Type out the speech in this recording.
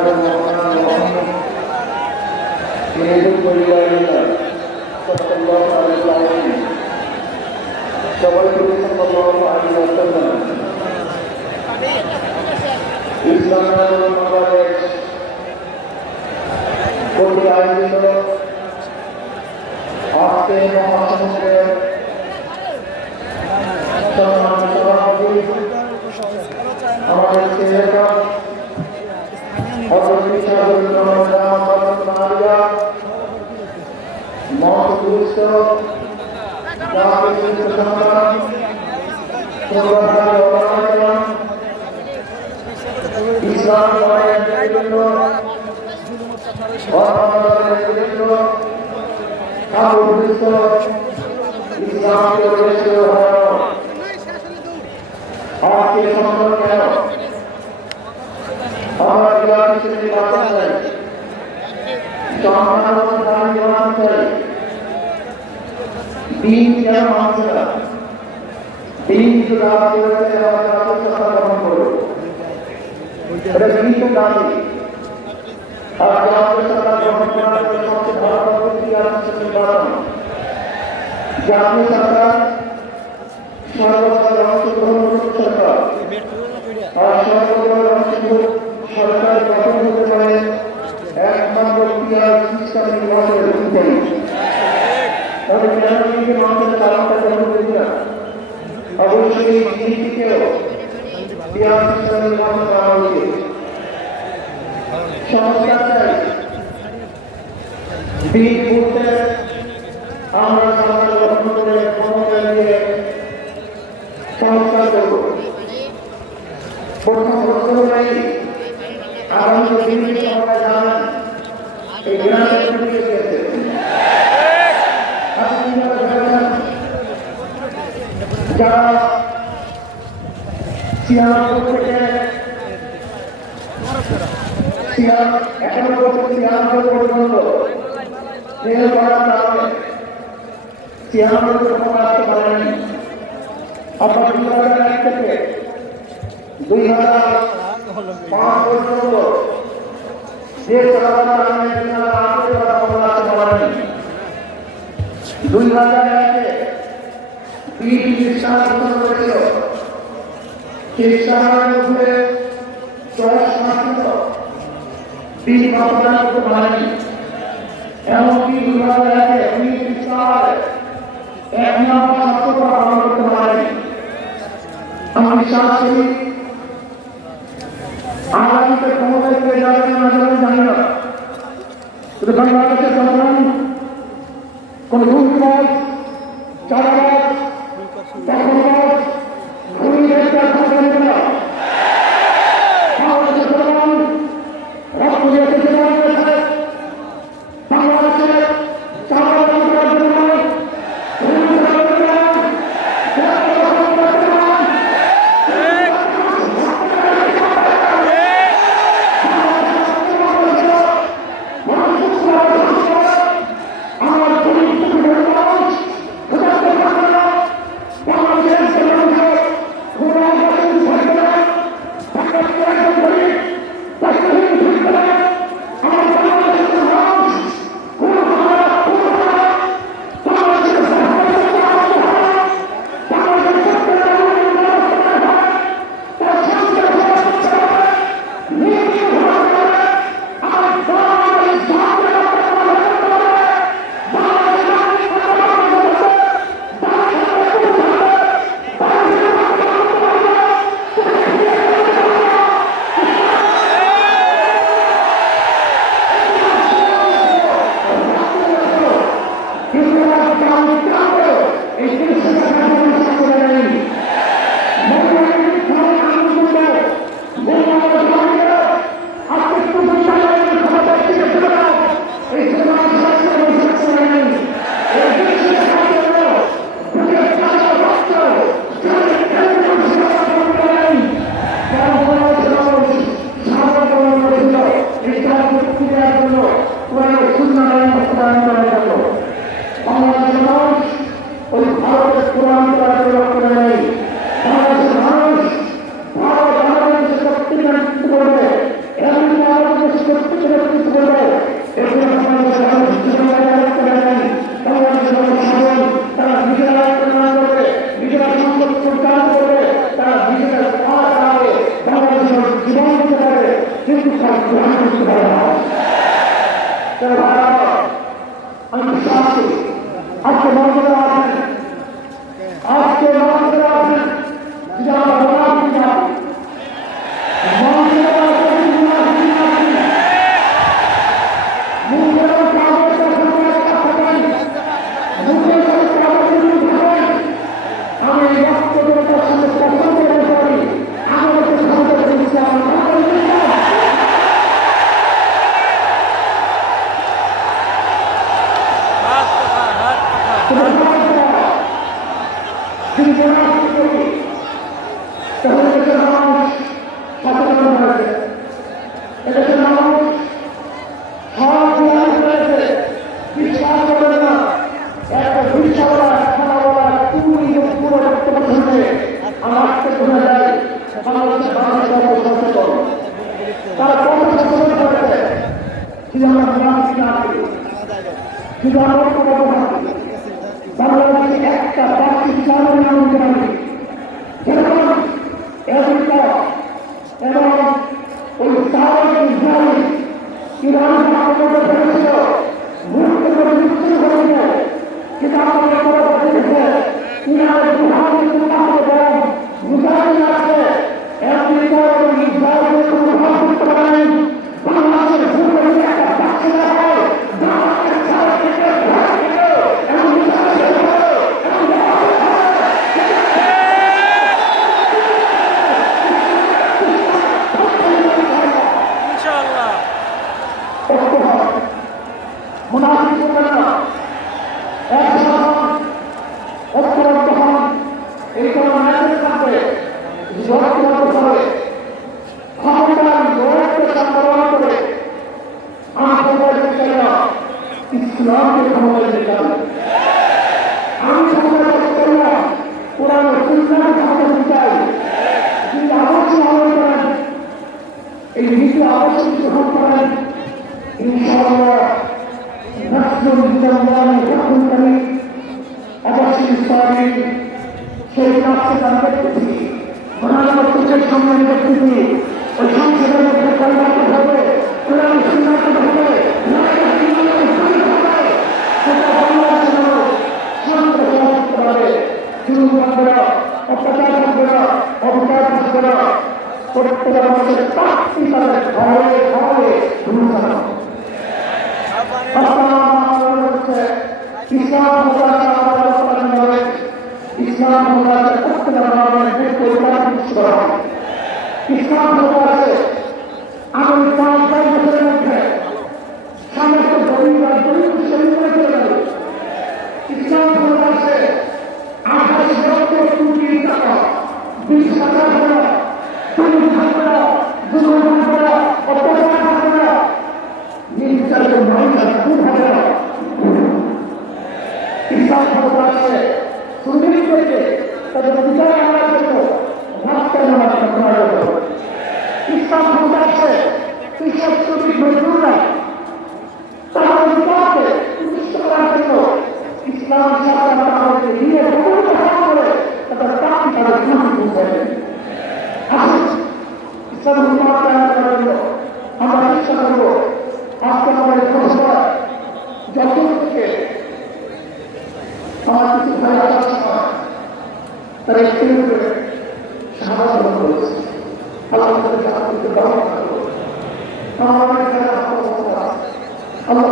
الرحمن الرحيم يهدك ولله صدق الله عليه العظيم صلى الله عليه وسلم ইসলামের বাংলাদেশ কর্তৃক আয়োজিত আজকে মহাসমাবেশের সম্মানিত সভাপতি আমাদের ছেলেরা ইসলাম আজকে সম্মান কেন আমার বিরাট হিসেবে বাঁচা চাই সম্মান এবং দাবি জানাতে চাই দিন কেন মানছে না দিন কিছু দাবি করেছে আমাদের আত্মসত্তা গ্রহণ করো এটা কিন্তু দাবি আর আত্মসত্তা গ্রহণ করার সবচেয়ে ভালো পদ্ধতি হচ্ছে নির্বাচন জাতীয় সরকার সর্বদা অংশগ্রহণ করতে সরকার আর সর্বদা সরকার গঠন হতে পারে একমাত্র ক্রিয়ার শিক্ষা নির্বাচনের ভিত্তিতে তবে কেন্দ্রকে মানুষের তালাটা গ্রহণ করি না অবশ্যই নীতিকেও ক্রিয়ার শিক্ষা নির্বাচন করা উচিত সংস্কার চাই দিন বলতে আমরা সমাজ গঠন করে ক্ষমতা দিয়ে সংস্কার করব প্রথম প্রশ্ন নাই আগামী দিনে সবাই জানেন এই গ্রামের দিকে গেছে যারা সিয়ানপুর থেকে সিয়ানপুর পর্যন্ত রেল করার কারণে সিয়ানপুর ক্ষমতা আসতে পারেনি আপনার 2001 থেকে 2005 পর্যন্ত দেশ চালানোর কারণে ক্ষমতা আসতে পারেনি 2001-এ চিকিৎসা গঠন করেছিল চিকিৎসার মধ্যে 10 ক্ষমতা করতে পারেনি এমনকি 2001-এ চিকিৎসার এক নম্বর স্বাস্থ্য পালন করতে পারেনি আমি বিশ্বাস করি আগামীতে ক্ষমতায় ফিরে যাবেন না যাবেন জানি না কিন্তু বাংলাদেশের জনগণ কোন দুর্নীতিবাজ চাঁদাবাজ দখলবাজ খুনিদেরকে ক্ষমতা নেবে না বাংলাদেশের জনগণ রক্ত দিয়েছে জীবন দিয়েছে বাংলাদেশের চাঁদা দান করার জন্য তারা নিজেরা প্রমাণ করবে, নিজেরা সম্পদ পরিচালনা করবে, তারা নিজেরা পা দাঁড়াবে, বাংলাদেশের জীবন দিতে পারে, কিন্তু তারা গ্রহণ করতে পারে না। আমি বিশ্বাস করি আজকে মন্ত্রীরা আছেন, আজকে মন্ত্রীরা আছেন যারা বাংলাদেশে একটা বাকি চালু নাম যেমন এবং ওই তাওয়ার ইরান করেছিল মুক্ত করে নিশ্চয় করেছিল কিন্তু আমাদের করেছে ইরানের মুজাহিদ আছে আমেরিকা এবং ইসরায়েলের প্রভাব করতে পারেন বাংলাদেশের ভূখণ্ডে একটা বাকি না হয় ইসলামকে ক্ষমতা দিতে হবে। আমি ক্ষমতা করি না, কোরআন ইসলামকে ক্ষমতা দিতে চাই। যদি অবশ্যই আমল করেন, এই নীতি অবশ্যই গ্রহণ করেন, ইনশাআল্লাহ নাসরুল জামানি রাহমাতুল্লাহি অবশ্যই ইসলামী সেই রাস্তা জানতে পেরেছি। প্রধানমন্ত্রীর সামনে দেখতেছি ওই সংসদের মধ্যে পরিবর্তন হবে, কোরআন ইসলামকে হবে অত্যাচার থাকবে না, অধিকার থাকবে না, প্রত্যেকটা মানুষের প্রাপ্তি তাদের ঘরে ঘরে ইসলাম ইসলাম প্রত্যেকটা মানুষের পরিবার ইসলাম আছে আগামী 5-10 বছরের মধ্যে সমস্ত গরিব গরিব শরীর করে চলে যাবে। ইসলাম আছে 28 লক্ষ কোটি টাকা 20,000 টাকা চুরি থাকবে না, দুর্নীতি থাকবে না, অত্যাচার থাকবে না, নির্যাতিত মহিলা খুন হবে না। ইসলাম আছে সুনিশ্চিত করবে তাদের বিচার আনার জন্য রাস্তায় নামাজ করা হবে। ইসলাম আছে কৃষক শ্রমিক মজদুররা তারা অধিকারকে প্রতিষ্ঠা করার জন্য ইসলাম সরকার তাদেরকে দিয়ে করে তাদের প্রাপ্তি তাদের গ্রহণ করবে। আসুন ইসলাম করার জন্য আমরা চেষ্টা করবো আজকে আমাদের ঘোষণা যত থেকে আমার কিছু ভাই আসার সময় তারা একটু সাহায্য করেছে। আল্লাহ তাদেরকে আপনাকে ব্যবহার করবো। আমাদের আল্লাহ